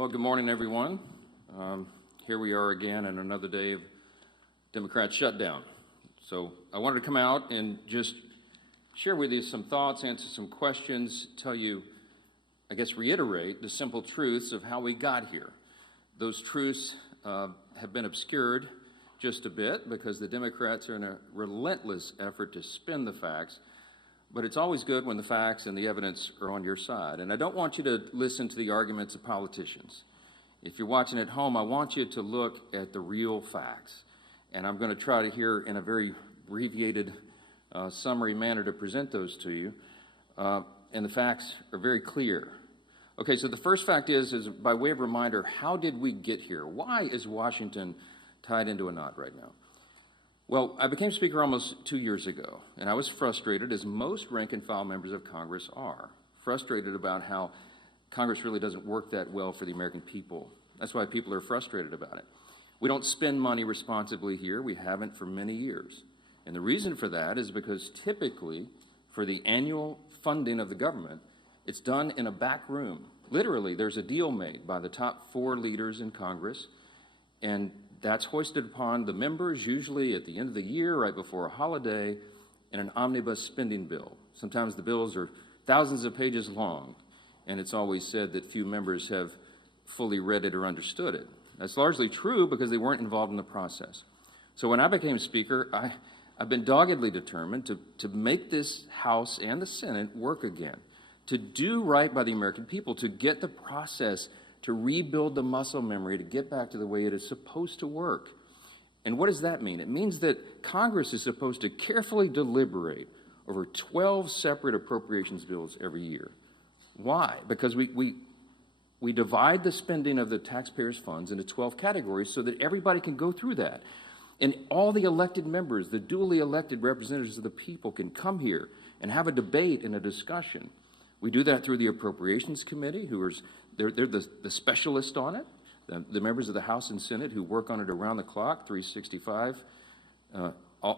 Well, good morning, everyone. Here we are again on another day of Democrat shutdown. So I wanted to come out and just share with you some thoughts, answer some questions, tell you, I guess, reiterate the simple truths of how we got here. Those truths have been obscured just a bit because the Democrats are in a relentless effort to spin the facts. But it's always good when the facts and the evidence are on your side. And I don't want you to listen to the arguments of politicians. If you're watching at home, I want you to look at the real facts. And I'm going to try to here in a very abbreviated summary manner to present those to you. And the facts are very clear. Okay, so the first fact is by way of reminder, how did we get here? Why is Washington tied into a knot right now? Well, I became Speaker almost 2 years ago, and I was frustrated, as most rank-and-file members of Congress are, frustrated about how Congress really doesn't work that well for the American people. That's why people are frustrated about it. We don't spend money responsibly here. We haven't for many years. And the reason for that is because typically, for the annual funding of the government, it's done in a back room. Literally, there's a deal made by the top 4 leaders in Congress, and that's hoisted upon the members, usually at the end of the year, right before a holiday, in an omnibus spending bill. Sometimes the bills are thousands of pages long, and it's always said that few members have fully read it or understood it. That's largely true because they weren't involved in the process. So when I became Speaker, I've been doggedly determined to make this House and the Senate work again, to do right by the American people, to get the process to rebuild the muscle memory, to get back to the way it is supposed to work. And what does that mean? It means that Congress is supposed to carefully deliberate over 12 separate appropriations bills every year. Why? Because we divide the spending of the taxpayers' funds into 12 categories so that everybody can go through that. And all the elected members, the duly elected representatives of the people, can come here and have a debate and a discussion. We do that through the Appropriations Committee, they're the specialists on it, the members of the House and Senate who work on it around the clock, 365,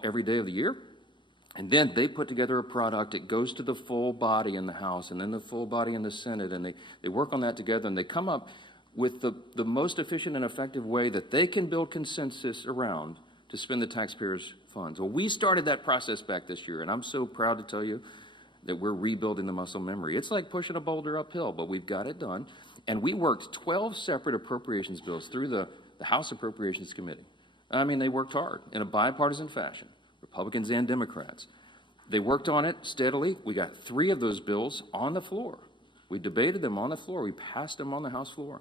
every day of the year. And then they put together a product. It goes to the full body in the House and then the full body in the Senate, and they work on that together, and they come up with the most efficient and effective way that they can build consensus around to spend the taxpayers' funds. Well, we started that process back this year, and I'm so proud to tell you that we're rebuilding the muscle memory. It's like pushing a boulder uphill, but we've got it done. And we worked 12 separate appropriations bills through the House Appropriations Committee. I mean, they worked hard in a bipartisan fashion, Republicans and Democrats. They worked on it steadily. We got 3 of those bills on the floor. We debated them on the floor. We passed them on the House floor.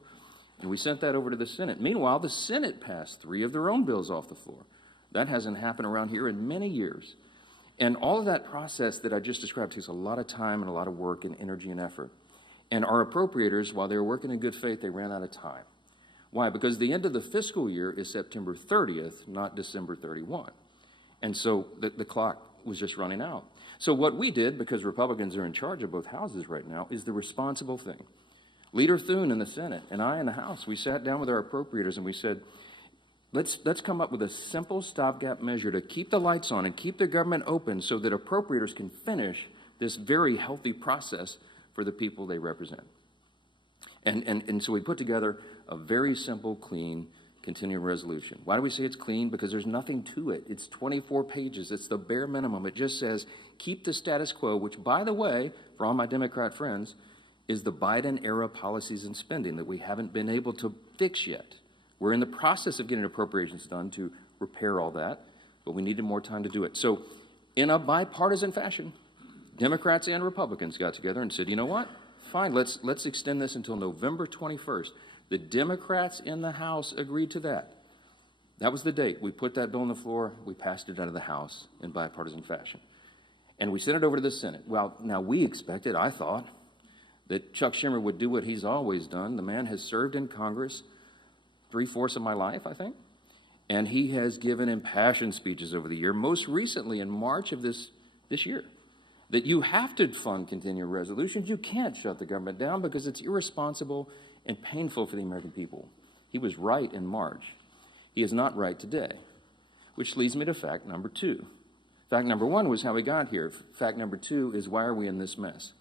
And we sent that over to the Senate. Meanwhile, the Senate passed 3 of their own bills off the floor. That hasn't happened around here in many years. And all of that process that I just described takes a lot of time and a lot of work and energy and effort. And our appropriators, while they were working in good faith, they ran out of time. Why? Because the end of the fiscal year is September 30th, not December 31. And so the clock was just running out. So what we did, because Republicans are in charge of both houses right now, is the responsible thing. Leader Thune in the Senate and I in the House, we sat down with our appropriators and we said, Let's come up with a simple stopgap measure to keep the lights on and keep the government open so that appropriators can finish this very healthy process for the people they represent. And so we put together a very simple, clean, continuing resolution. Why do we say it's clean? Because there's nothing to it. It's 24 pages. It's the bare minimum. It just says, keep the status quo, which, by the way, for all my Democrat friends, is the Biden-era policies and spending that we haven't been able to fix yet. We're in the process of getting appropriations done to repair all that, but we needed more time to do it. So in a bipartisan fashion, Democrats and Republicans got together and said, you know what? Fine, let's extend this until November 21st. The Democrats in the House agreed to that. That was the date. We put that bill on the floor. We passed it out of the House in bipartisan fashion. And we sent it over to the Senate. Well, now we expected, I thought, that Chuck Schumer would do what he's always done. The man has served in Congress 3/4 of my life, I think. And he has given impassioned speeches over the year, most recently in March of this year, that you have to fund continuing resolutions. You can't shut the government down because it's irresponsible and painful for the American people. He was right in March. He is not right today, which leads me to fact number 2. Fact number 1 was how we got here. Fact number 2 is why are we in this mess?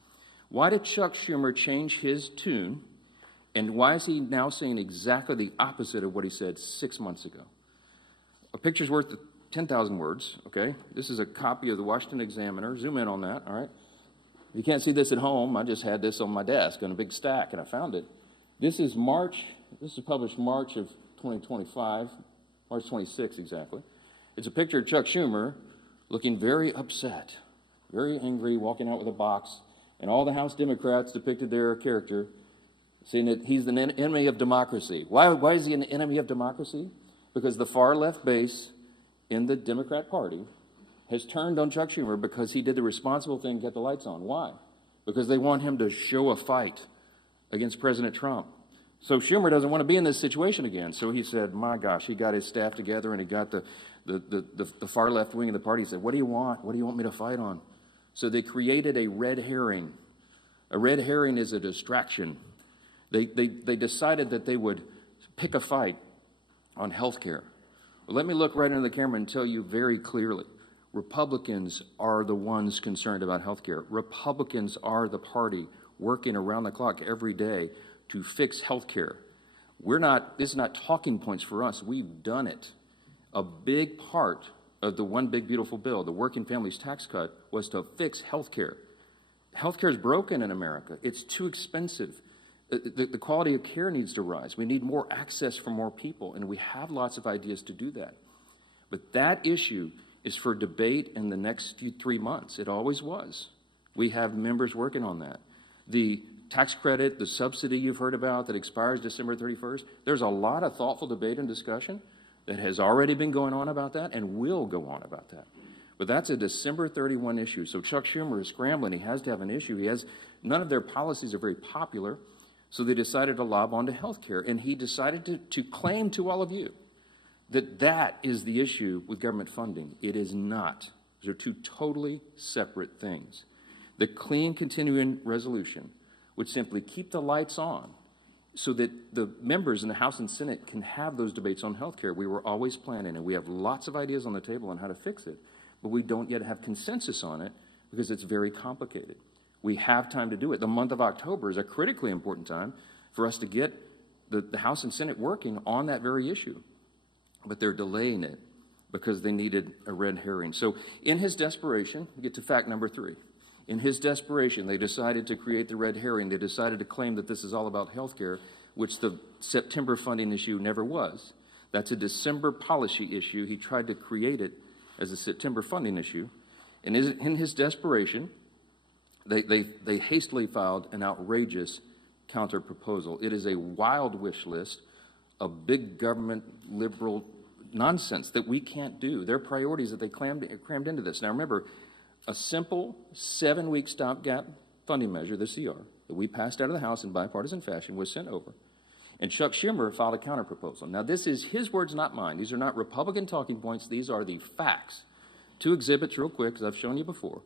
Why did Chuck Schumer change his tune And why is he now saying exactly the opposite of what he said 6 months ago? A picture's worth 10,000 words, okay? This is a copy of the Washington Examiner. Zoom in on that, all right? If you can't see this at home, I just had this on my desk in a big stack, and I found it. This is published March of 2025, March 26 exactly. It's a picture of Chuck Schumer looking very upset, very angry, walking out with a box, and all the House Democrats depicted their character, saying that he's an enemy of democracy. Why is he an enemy of democracy? Because the far left base in the Democrat Party has turned on Chuck Schumer because he did the responsible thing, get the lights on. Why? Because they want him to show a fight against President Trump. So Schumer doesn't want to be in this situation again. So he said, my gosh, he got his staff together and he got the far left wing of the party. He said, what do you want? What do you want me to fight on? So they created a red herring. A red herring is a distraction. They decided that they would pick a fight on health care. Well, let me look right into the camera and tell you very clearly. Republicans are the ones concerned about health care. Republicans are the party working around the clock every day to fix health care. This is not talking points for us. We've done it. A big part of the One Big Beautiful Bill, the Working Families Tax Cut, was to fix health care. Health care is broken in America. It's too expensive. The quality of care needs to rise. We need more access for more people, and we have lots of ideas to do that. But that issue is for debate in the next 3 months. It always was. We have members working on that. The tax credit, the subsidy you've heard about that expires December 31st, there's a lot of thoughtful debate and discussion that has already been going on about that and will go on about that. But that's a December 31 issue. So Chuck Schumer is scrambling. He has to have an issue. None of their policies are very popular, so they decided to lob onto health care. And he decided to claim to all of you that is the issue with government funding. It is not. Those are two totally separate things. The clean continuing resolution would simply keep the lights on so that the members in the House and Senate can have those debates on health care. We were always planning, and we have lots of ideas on the table on how to fix it, but we don't yet have consensus on it because it's very complicated. We have time to do it. The month of October is a critically important time for us to get the House and Senate working on that very issue. But they're delaying it because they needed a red herring. So in his desperation, we get to fact number 3. In his desperation, they decided to create the red herring. They decided to claim that this is all about health care, which the September funding issue never was. That's a December policy issue. He tried to create it as a September funding issue. And in his desperation, they hastily filed an outrageous counter proposal. It is a wild wish list of big government liberal nonsense that we can't do. Their priorities that they crammed into this. Now remember, a simple 7-week stopgap funding measure, the CR, that we passed out of the House in bipartisan fashion was sent over. And Chuck Schumer filed a counter proposal. Now this is his words, not mine. These are not Republican talking points. These are the facts. 2 exhibits real quick, as I've shown you before.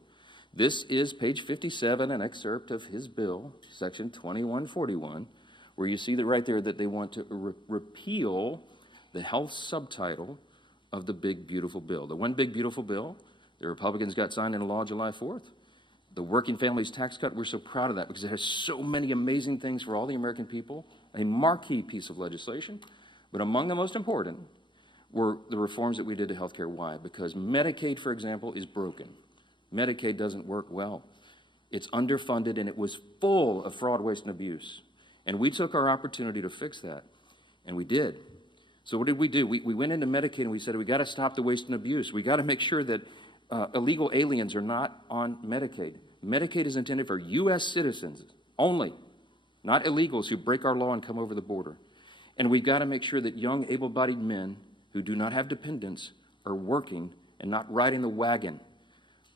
This is page 57, an excerpt of his bill, section 2141, where you see that right there that they want to repeal the health subtitle of the Big Beautiful Bill. The One Big Beautiful Bill, the Republicans got signed into law July 4th. The Working Families Tax Cut, we're so proud of that because it has so many amazing things for all the American people, a marquee piece of legislation. But among the most important were the reforms that we did to health care. Why? Because Medicaid, for example, is broken. Medicaid doesn't work well. It's underfunded, and it was full of fraud, waste, and abuse. And we took our opportunity to fix that, and we did. So what did we do? We went into Medicaid, and we said, we got to stop the waste and abuse. We got to make sure that illegal aliens are not on Medicaid. Medicaid is intended for U.S. citizens only, not illegals who break our law and come over the border. And we've got to make sure that young, able-bodied men who do not have dependents are working and not riding the wagon.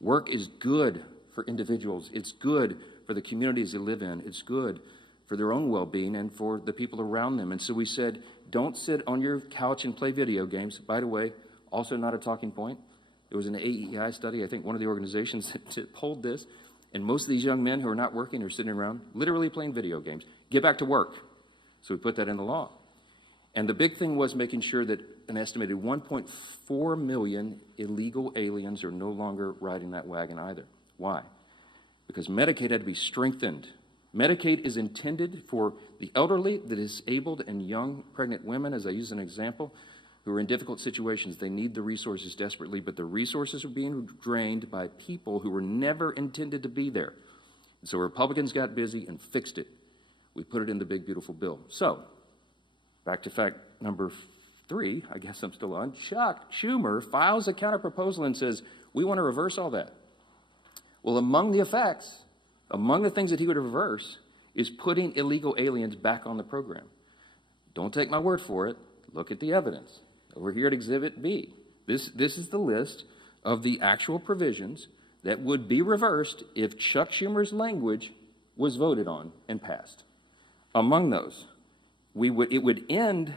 Work is good for individuals. It's good for the communities they live in. It's good for their own well-being and for the people around them. And so we said, don't sit on your couch and play video games. By the way, also not a talking point. There was an AEI study, I think one of the organizations that polled this, and most of these young men who are not working are sitting around literally playing video games. Get back to work. So we put that in the law. And the big thing was making sure that an estimated 1.4 million illegal aliens are no longer riding that wagon either. Why? Because Medicaid had to be strengthened. Medicaid is intended for the elderly, the disabled, and young pregnant women, as I use an example, who are in difficult situations. They need the resources desperately, but the resources are being drained by people who were never intended to be there. And so Republicans got busy and fixed it. We put it in the big, beautiful bill. So, back to fact number 3, I guess I'm still on. Chuck Schumer files a counterproposal and says, we want to reverse all that. Well, among the effects, among the things that he would reverse is putting illegal aliens back on the program. Don't take my word for it. Look at the evidence. Over here at Exhibit B. This is the list of the actual provisions that would be reversed if Chuck Schumer's language was voted on and passed. Among those, it would end.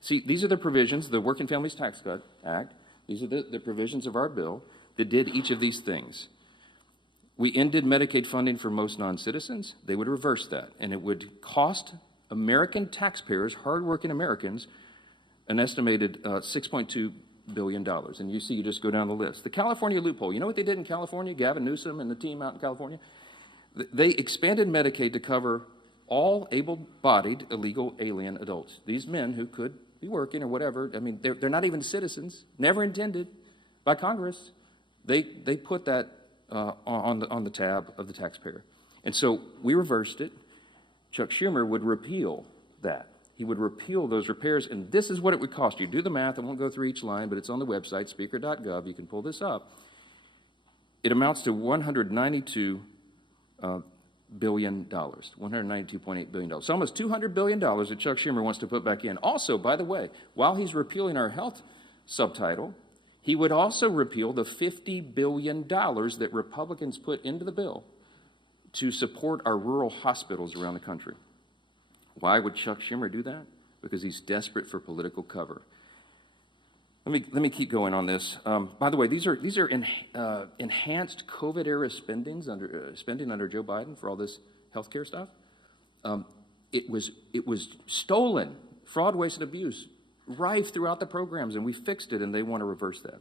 See, these are the provisions, the Working Families Tax Cut Act. These are the provisions of our bill that did each of these things. We ended Medicaid funding for most non-citizens. They would reverse that, and it would cost American taxpayers, hardworking Americans, an estimated $6.2 billion. And you see, you just go down the list. The California loophole. You know what they did in California? Gavin Newsom and the team out in California? They expanded Medicaid to cover all able-bodied illegal alien adults. These men who could be working or whatever. I mean, they're not even citizens, never intended by Congress. They put that on the tab of the taxpayer. And so we reversed it. Chuck Schumer would repeal that. He would repeal those repairs, and this is what it would cost you. Do the math. I won't go through each line, but it's on the website, speaker.gov. You can pull this up. It amounts to $192 billion, $192.8 billion. So almost $200 billion that Chuck Schumer wants to put back in. Also, by the way, while he's repealing our health subtitle, he would also repeal the $50 billion that Republicans put into the bill to support our rural hospitals around the country. Why would Chuck Schumer do that? Because he's desperate for political cover. Let me keep going on this. By the way, these are enhanced COVID-era spending under Joe Biden for all this healthcare stuff. It was stolen, fraud, waste, and abuse, rife throughout the programs, and we fixed it, and they want to reverse that.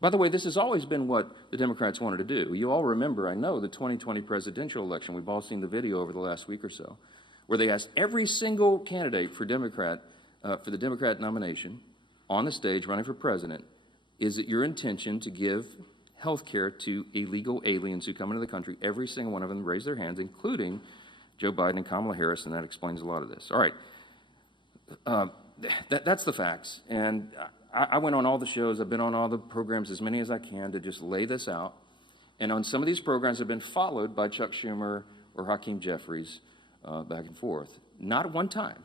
By the way, this has always been what the Democrats wanted to do. You all remember, I know, the 2020 presidential election. We've all seen the video over the last week or so, where they asked every single candidate for the Democrat nomination on the stage running for president, is it your intention to give health care to illegal aliens who come into the country? Every single one of them raised their hands, including Joe Biden and Kamala Harris, and that explains a lot of this. All right. That's the facts. And I went on all the shows. I've been on all the programs, as many as I can, to just lay this out. And on some of these programs have been followed by Chuck Schumer or Hakeem Jeffries back and forth. Not one time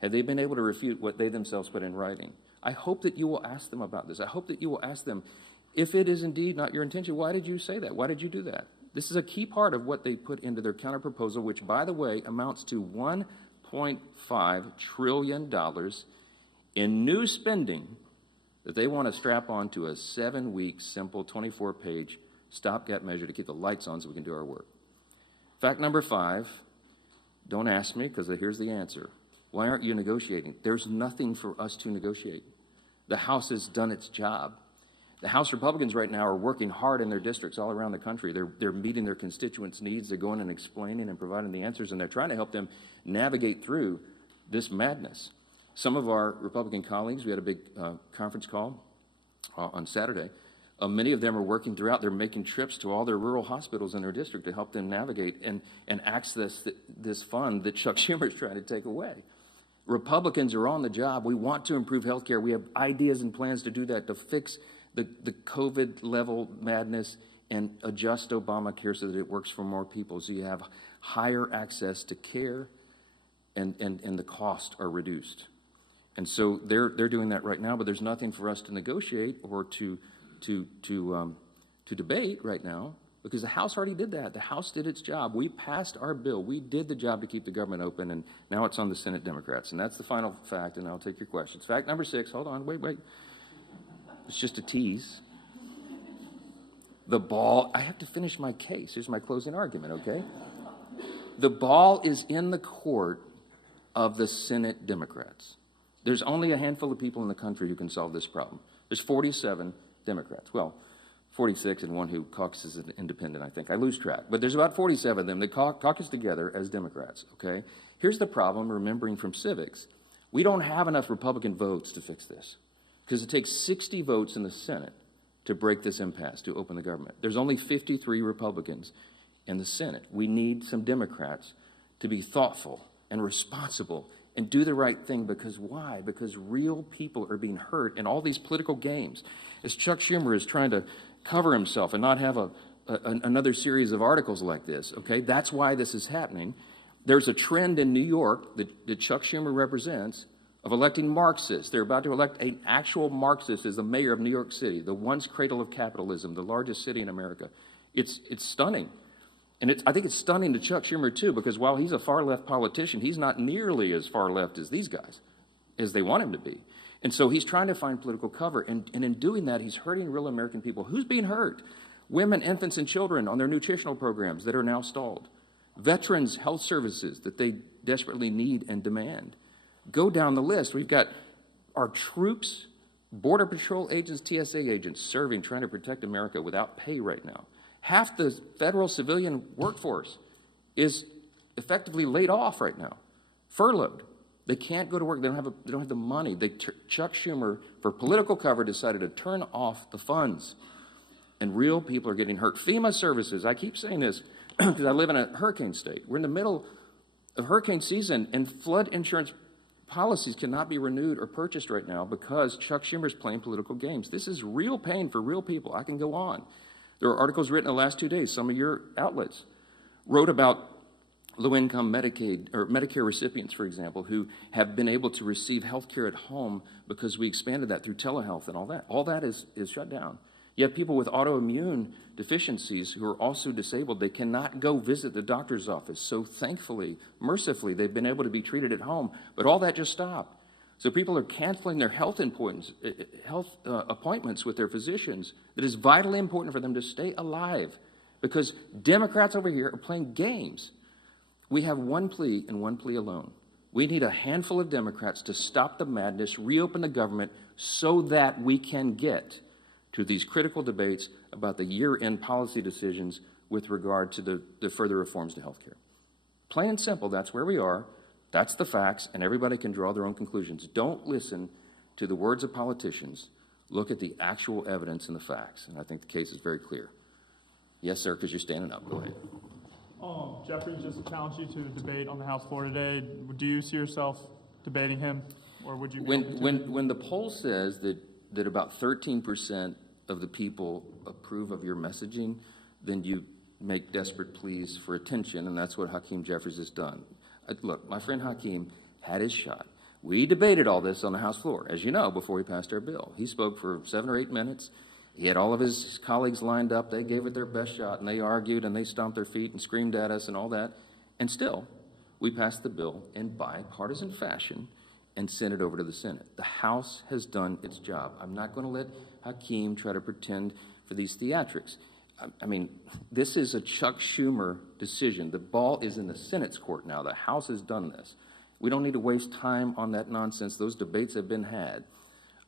have they been able to refute what they themselves put in writing. I hope that you will ask them about this. I hope that you will ask them, if it is indeed not your intention, why did you say that? Why did you do that? This is a key part of what they put into their counterproposal, which, by the way, amounts to $1.5 trillion in new spending that they want to strap on to a 7-week, simple, 24-page stopgap measure to keep the lights on so we can do our work. Fact number 5, don't ask me, because here's the answer. Why aren't you negotiating? There's nothing for us to negotiate. The House has done its job. The House Republicans right now are working hard in their districts all around the country. They're meeting their constituents' needs. They're going and explaining and providing the answers, and they're trying to help them navigate through this madness. Some of our Republican colleagues, we had a big conference call on Saturday. Many of them are working throughout. They're making trips to all their rural hospitals in their district to help them navigate and access this fund that Chuck Schumer is trying to take away. Republicans are on the job. We want to improve health care. We have ideas and plans to do that, to fix the COVID level madness and adjust Obamacare so that it works for more people, so you have higher access to care and the costs are reduced. And so they're doing that right now, but there's nothing for us to negotiate or to debate right now, because the House already did that. The House did its job. We passed our bill. We did the job to keep the government open, and now it's on the Senate Democrats. And that's the final fact, and I'll take your questions. Fact number 6, hold on, wait. It's just a tease. The ball, I have to finish my case. Here's my closing argument, okay? The ball is in the court of the Senate Democrats. There's only a handful of people in the country who can solve this problem. There's 47 Democrats. Well, 46 and one who caucuses as an independent, I think. I lose track. But there's about 47 of them that caucus together as Democrats, okay? Here's the problem, remembering from civics. We don't have enough Republican votes to fix this because it takes 60 votes in the Senate to break this impasse, to open the government. There's only 53 Republicans in the Senate. We need some Democrats to be thoughtful and responsible and do the right thing, because why? Because real people are being hurt in all these political games. As Chuck Schumer is trying to cover himself and not have another series of articles like this, okay? That's why this is happening. There's a trend in New York that Chuck Schumer represents of electing Marxists. They're about to elect an actual Marxist as the mayor of New York City, the once cradle of capitalism, the largest city in America. It's stunning. And I think it's stunning to Chuck Schumer, too, because while he's a far-left politician, he's not nearly as far-left as these guys, as they want him to be. And so he's trying to find political cover, and in doing that, he's hurting real American people. Who's being hurt? Women, infants, and children on their nutritional programs that are now stalled. Veterans' health services that they desperately need and demand. Go down the list. We've got our troops, Border Patrol agents, TSA agents serving, trying to protect America without pay right now. Half the federal civilian workforce is effectively laid off right now, furloughed. They can't go to work. They don't have the money. Chuck Schumer, for political cover, decided to turn off the funds, and real people are getting hurt. FEMA services. I keep saying this because I live in a hurricane state. We're in the middle of hurricane season, and flood insurance policies cannot be renewed or purchased right now because Chuck Schumer's playing political games. This is real pain for real people. I can go on. There are articles written in the last 2 days. Some of your outlets wrote about low-income Medicaid or Medicare recipients, for example, who have been able to receive health care at home because we expanded that through telehealth and all that. All that is shut down. You have people with autoimmune deficiencies who are also disabled. They cannot go visit the doctor's office. So thankfully, mercifully, they've been able to be treated at home. But all that just stopped. So people are canceling their health appointments with their physicians that is vitally important for them to stay alive, because Democrats over here are playing games. We have one plea and one plea alone. We need a handful of Democrats to stop the madness, reopen the government, so that we can get to these critical debates about the year-end policy decisions with regard to the further reforms to health care. Plain and simple, that's where we are. That's the facts, and everybody can draw their own conclusions. Don't listen to the words of politicians. Look at the actual evidence and the facts, and I think the case is very clear. Yes, sir, because you're standing up. Go ahead. Jeffrey just challenged you to debate on the House floor today. Do you see yourself debating him, or would you? When the poll says that about 13% of the people approve of your messaging, then you make desperate pleas for attention, and that's what Hakeem Jeffries has done. Look, my friend Hakeem had his shot. We debated all this on the House floor, as you know, before we passed our bill. He spoke for 7 or 8 minutes. He had all of his colleagues lined up. They gave it their best shot, and they argued, and they stomped their feet and screamed at us and all that. And still, we passed the bill in bipartisan fashion and sent it over to the Senate. The House has done its job. I'm not going to let Hakeem try to pretend for these theatrics. I mean, this is a Chuck Schumer decision. The ball is in the Senate's court now. The House has done this. We don't need to waste time on that nonsense. Those debates have been had.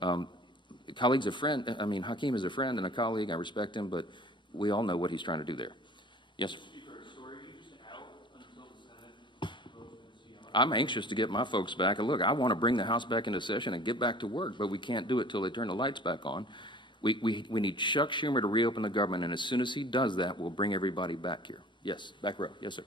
Hakeem is a friend and a colleague. I respect him, but we all know what he's trying to do there. Yes, sir. I'm anxious to get my folks back. And look, I want to bring the House back into session and get back to work, but we can't do it till they turn the lights back on. We need Chuck Schumer to reopen the government, and as soon as he does that, we'll bring everybody back here. Yes, back row. Yes, sir.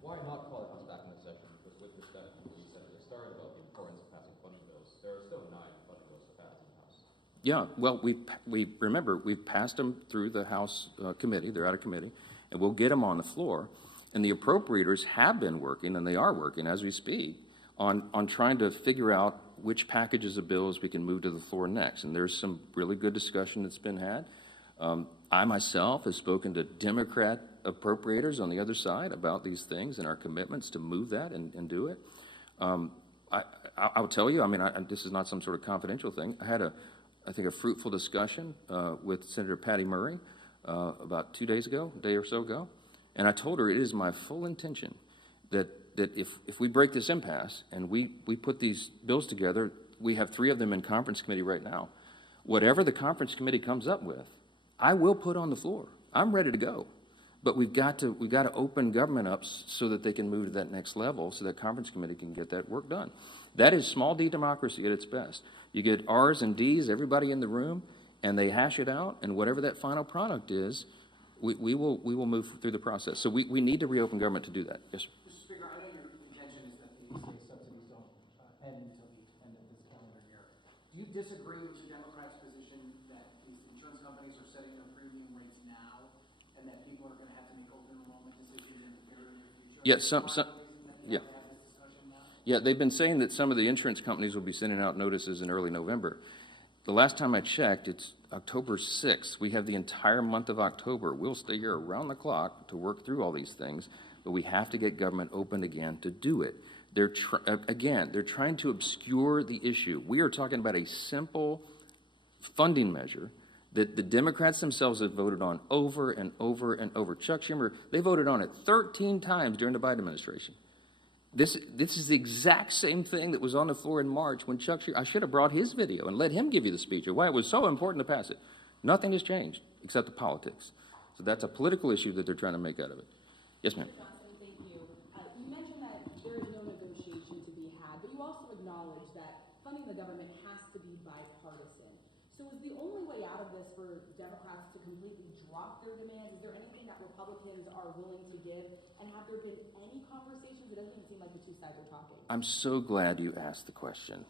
Why not call the House back in the session? Because with the discussion you said at the start about the importance of passing funding bills, there are still 9 funding bills to pass in the House. Yeah, well, we've passed them through the House committee. They're out of committee, and we'll get them on the floor. And the appropriators have been working, and they are working as we speak, on trying to figure out which packages of bills we can move to the floor next. And there's some really good discussion that's been had. I myself have spoken to Democrat appropriators on the other side about these things and our commitments to move that and do it. I'll tell you, this is not some sort of confidential thing. I had I think a fruitful discussion with Senator Patty Murray about 2 days ago, a day or so ago. And I told her it is my full intention that if we break this impasse and we put these bills together, we have 3 of them in conference committee right now. Whatever the conference committee comes up with, I will put on the floor. I'm ready to go. But we've got to open government up so that they can move to that next level, so that conference committee can get that work done. That is small d democracy at its best. You get R's and D's, everybody in the room, and they hash it out, and whatever that final product is, we will move through the process. So we need to reopen government to do that. Yes, sir. Mr. Speaker, I know your intention is that the ECA subsidies don't end until the end of this calendar year. Do you disagree with the Democrats' position that these insurance companies are setting their premium rates now, and that people are going to have to make open enrollment decisions in the very near future? Yeah, yeah. Yeah, they've been saying that some of the insurance companies will be sending out notices in early November. The last time I checked, it's October 6th. We have the entire month of October. We'll stay here around the clock to work through all these things, but we have to get government open again to do it. They're trying to obscure the issue. We are talking about a simple funding measure that the Democrats themselves have voted on over and over and over. Chuck Schumer, they voted on it 13 times during the Biden administration. This is the exact same thing that was on the floor in March when Chuck Schumer, I should have brought his video and let him give you the speech of why it was so important to pass it. Nothing has changed except the politics. So that's a political issue that they're trying to make out of it. Yes, ma'am. Thank you. You mentioned that there is no negotiation to be had, but you also acknowledge that funding the government has to be bipartisan. So is the only way out of this for Democrats to completely drop their demands? Is there anything that Republicans are willing to give? And have there been any conversations? It doesn't even seem like the two sides are talking. I'm so glad you asked the question.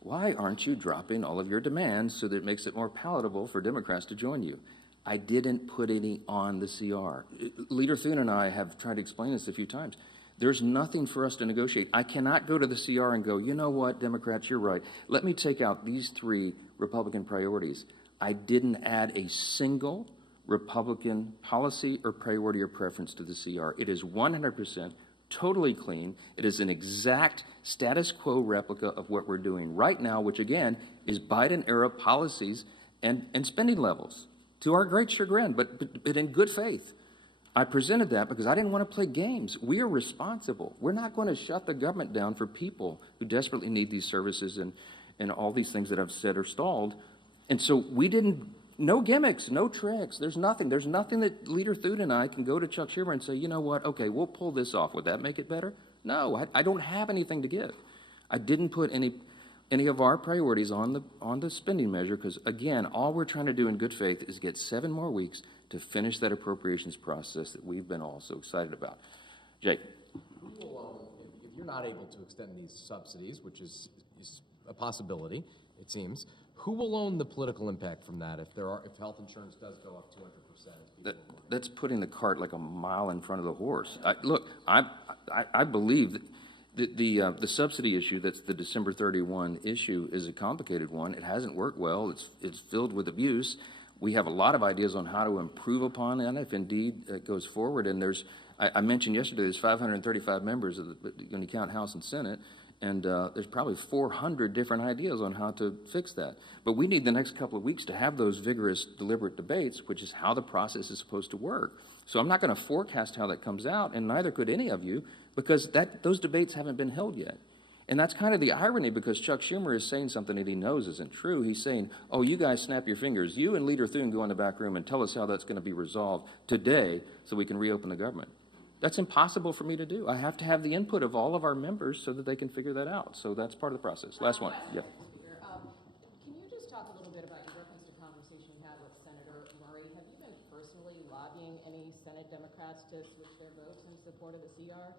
Why aren't you dropping all of your demands so that it makes it more palatable for Democrats to join you? I didn't put any on the CR. Leader Thune and I have tried to explain this a few times. There's nothing for us to negotiate. I cannot go to the CR and go, you know what, Democrats, you're right. Let me take out these 3 Republican priorities. I didn't add a single Republican policy or priority or preference to the CR. It is 100% totally clean. It is an exact status quo replica of what we're doing right now, which again is Biden-era policies and spending levels, to our great chagrin, but in good faith. I presented that because I didn't want to play games. We are responsible. We're not going to shut the government down for people who desperately need these services and all these things that I've said are stalled. And so we didn't, no gimmicks, no tricks. There's nothing that Leader Thune and I can go to Chuck Schumer and say, you know what, okay, we'll pull this off. Would that make it better? No, I don't have anything to give. I didn't put any of our priorities on the spending measure because, again, all we're trying to do in good faith is get 7 more weeks to finish that appropriations process that we've been all so excited about. Jake. If you're not able to extend these subsidies, which is a possibility, it seems, who will own the political impact from that if health insurance does go up 200%? That's putting the cart like a mile in front of the horse. I believe that the subsidy issue, that's the December 31 issue, is a complicated one. It hasn't worked well. It's filled with abuse. We have a lot of ideas on how to improve upon that if indeed it goes forward. And I mentioned yesterday, there's 535 members when you count House and Senate, and there's probably 400 different ideas on how to fix that. But we need the next couple of weeks to have those vigorous, deliberate debates, which is how the process is supposed to work. So I'm not going to forecast how that comes out, and neither could any of you, because those debates haven't been held yet. And that's kind of the irony, because Chuck Schumer is saying something that he knows isn't true. He's saying, oh, you guys snap your fingers. You and Leader Thune go in the back room and tell us how that's going to be resolved today so we can reopen the government. That's impossible for me to do. I have to have the input of all of our members so that they can figure that out. So that's part of the process. Last one. Yep. Can you just talk a little bit about your reference to conversation you had with Senator Murray? Have you been personally lobbying any Senate Democrats to switch their votes in support of the CR?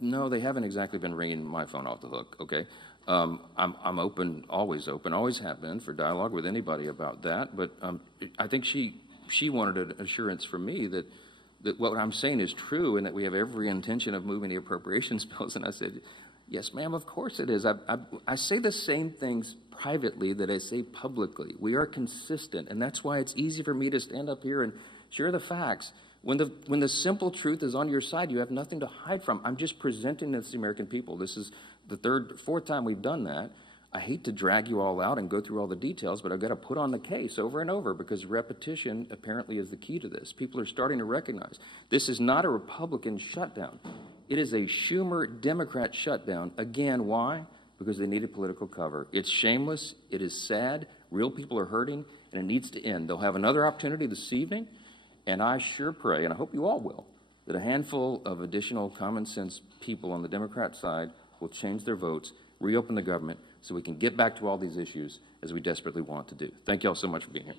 No, they haven't exactly been ringing my phone off the hook, okay? I'm open, always have been for dialogue with anybody about that, but I think she wanted an assurance from me that what I'm saying is true and that we have every intention of moving the appropriations bills, and I said, yes, ma'am, of course it is. I say the same things privately that I say publicly. We are consistent, and that's why it's easy for me to stand up here and share the facts. When the simple truth is on your side, you have nothing to hide from. I'm just presenting this to the American people. This is the fourth time we've done that. I hate to drag you all out and go through all the details, but I've got to put on the case over and over because repetition apparently is the key to this. People are starting to recognize this is not a Republican shutdown. It is a Schumer Democrat shutdown. Again, why? Because they needed political cover. It's shameless. It is sad. Real people are hurting. and it needs to end. They'll have another opportunity this evening, and I sure pray, and I hope you all will, that a handful of additional common sense people on the Democrat side will change their votes, reopen the government, so we can get back to all these issues as we desperately want to do. Thank you all so much for being here.